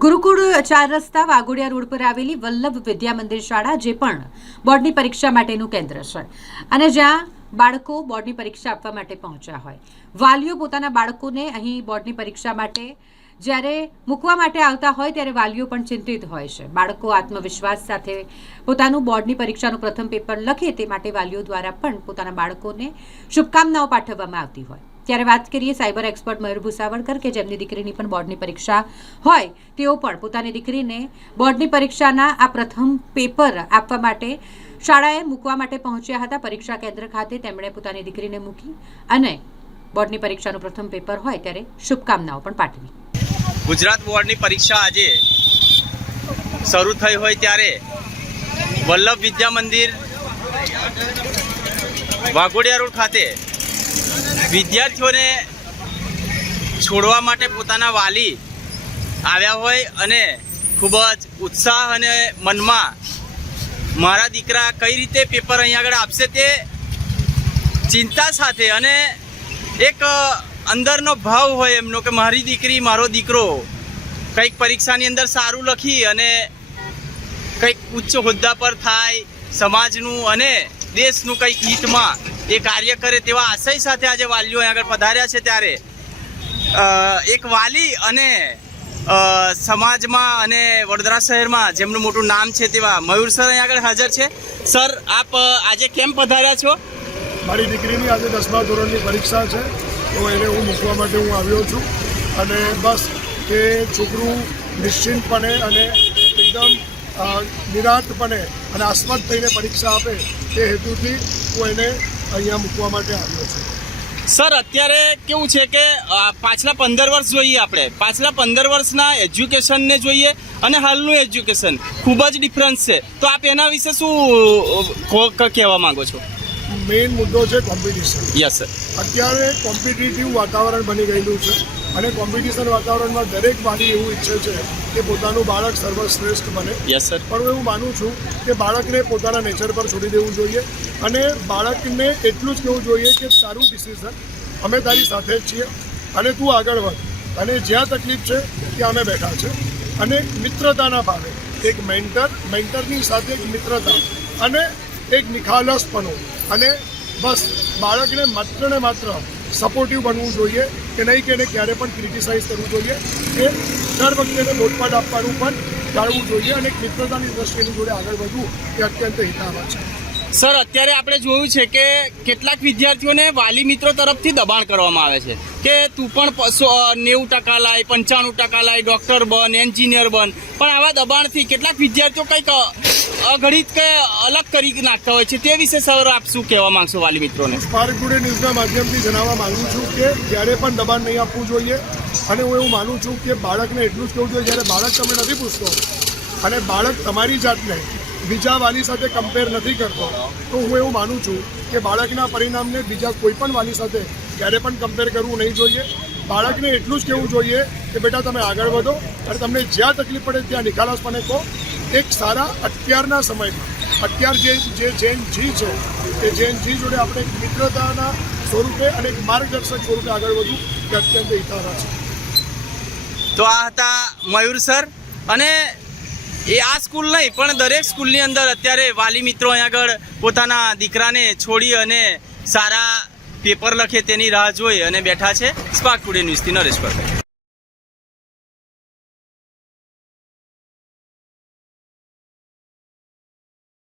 ગુરુકુળ 4 રસ્તા વાઘોડિયા રોડ પર આવેલી વલ્લભ વિદ્યા મંદિર શાળા જે પણ બોર્ડની પરીક્ષા માટેનું કેન્દ્ર છે અને જ્યાં બાળકો બોર્ડની પરીક્ષા આપવા માટે પહોંચ્યા હોય, વાલીઓ પોતાના બાળકોને અહીં બોર્ડની પરીક્ષા માટે જ્યારે મૂકવા માટે આવતા હોય ત્યારે વાલીઓ પણ ચિંતિત હોય છે। બાળકો આત્મવિશ્વાસ સાથે પોતાનું બોર્ડની પરીક્ષાનું પ્રથમ પેપર લખે તે માટે વાલીઓ દ્વારા પણ પોતાના બાળકોને શુભકામનાઓ પાઠવવામાં આવતી હોય। ત્યારે વાત કરીએ સાયબર એક્સપર્ટ મયુર ભુસાવળકર કે જેમની દીકરીની પણ બોર્ડની પરીક્ષા હોય, તેઓ પણ પોતાની દીકરીને બોર્ડની પરીક્ષાના આ પ્રથમ પેપર આપવા માટે શાળાએ મૂકવા માટે પહોંચ્યા હતા। પરીક્ષા કેન્દ્ર ખાતે તેમણે પોતાની દીકરીને મૂકી અને બોર્ડની પરીક્ષાનું પ્રથમ પેપર હોય ત્યારે શુભકામનાઓ પણ પાઠવી। ગુજરાત બોર્ડની પરીક્ષા આજે શરૂ થઈ હોય ત્યારે વલ્લભ વિદ્યા મંદિર વાઘોડિયા રોડ ખાતે વિદ્યાર્થીઓને છોડવા માટે પોતાના વાલી આવ્યા હોય અને ખૂબ જ ઉત્સાહ અને મનમાં મારા દીકરા કઈ રીતે પેપર અહીં આગળ આપશે તે ચિંતા સાથે અને એક અંદરનો ભાવ હોય એમનો કે મારી દીકરી મારો દીકરો કંઈક પરીક્ષાની અંદર સારું લખી અને કંઈક ઉચ્ચ હોદ્દા પર થાય, સમાજનું અને દેશનું કંઈક હિતમાં એ કાર્ય કરે તેવા આશય સાથે આજે વાલીઓ અહીં આગળ પધાર્યા છે। ત્યારે એક વાલી અને સમાજમાં અને વડોદરા શહેરમાં જેમનું મોટું નામ છે તેવા મયુર સર અહીં આગળ હાજર છે। સર, આપ આજે કેમ પધાર્યા છો? મારી દીકરીની આજે 10મા ધોરણની પરીક્ષા છે, તો એને હું મૂકવા માટે હું આવ્યો છું અને બસ કે છોકરું નિશ્ચિંતપણે અને એકદમ નિરાંતપણે અને આસ્વસ્થ થઈને પરીક્ષા આપે તે હેતુથી હું એને અહીંયા મૂકવા માટે આવ્યો છું। સર, અત્યારે કેવું છે કે પાછલા 15 વર્ષ જોઈએ, આપણે પાછલા 15 વર્ષના એજ્યુકેશનને જોઈએ અને હાલનું એજ્યુકેશન ખૂબ જ ડિફરન્સ છે, તો આપ એના વિશે શું કહેવા માંગો છો? મેઇન મુદ્દો છે કોમ્પિટિશન। યસ સર, અત્યારે કોમ્પિટિટિવ વાતાવરણ બની ગયેલું છે અને કોમ્પિટિશન વાતાવરણમાં દરેક વાલી એવું ઈચ્છે છે કે પોતાનું બાળક સર્વશ્રેષ્ઠ બને। યસ સર, પણ હું એવું માનું છું કે બાળકને પોતાના નેચર પર છોડી દેવું જોઈએ અને બાળકને એટલું જ કહેવું જોઈએ કે તારું ડિસિઝન, અમે તારી સાથે જ છીએ અને તું આગળ વધ અને જ્યાં તકલીફ છે ત્યાં અમે બેઠા છે અને મિત્રતાના ભાવે એક મેન્ટરની સાથે એક મિત્રતા અને એક નિખાલસપણું અને બસ બાળકને માત્ર ને માત્ર સપોર્ટિવ બનવું જોઈએ કે નહીં કે એને ક્યારે પણ ક્રિટિસાઇઝ કરવું જોઈએ કે દર વખતે એને લોટપાટ આપવાનું પણ ટાળવું જોઈએ અને એક મિત્રતાની દ્રષ્ટિની જોડે આગળ વધવું એ અત્યંત હિતાવહ છે। સર, અત્યારે આપણે જોયું છે કે કેટલાક વિદ્યાર્થીઓને વાલી મિત્રો તરફથી દબાણ કરવામાં આવે છે કે તું પણ 90% લાય, 95% લાય, ડૉક્ટર બન, એન્જિનિયર બન, પણ આવા દબાણથી કેટલાક વિદ્યાર્થીઓ કંઈક અઘડિત કે અલગ કરી નાખતા હોય છે, તે વિશે સર આપ શું કહેવા માંગશો વાલી મિત્રોને? સ્પાર્ક ટુડે ન્યૂઝના માધ્યમથી જણાવવા માગું છું કે જ્યારે પણ દબાણ નહીં આપવું જોઈએ અને હું એવું માનું છું કે બાળકને એટલું જ કહેવું જોઈએ જ્યારે બાળક તમે નથી પૂછતો અને બાળક તમારી જાતને બીજા વાલી સાથે કમ્પેર નથી કરતો, તો હું એવું માનું છું કે બાળકના પરિણામને બીજા કોઈ પણ વાલી સાથે ક્યારે પણ કમ્પેર કરવું નહીં જોઈએ। બાળકને એટલું જ કહેવું જોઈએ કે બેટા તમે આગળ વધો અને તમને જ્યાં તકલીફ પડે ત્યાં નિખાલસપણે કહો। એક સારા અત્યારના સમયમાં અત્યાર જે જૈન જી છે એ જૈન જી જોડે આપણે મિત્રતાના સ્વરૂપે અને એક માર્ગદર્શક સ્વરૂપે આગળ વધવું એ અત્યંત હિતાવહ છે। તો આ હતા મયુર સર અને એ આ સ્કૂલ નહીં પણ દરેક સ્કૂલની અંદર અત્યારે વાલી મિત્રો અહીં આગળ પોતાના દીકરાને છોડી અને સારા પેપર લખે તેની રાહ જોઈ અને બેઠા છે। સ્પાર્ક ટુડે ન્યૂઝથી નરેશ પર।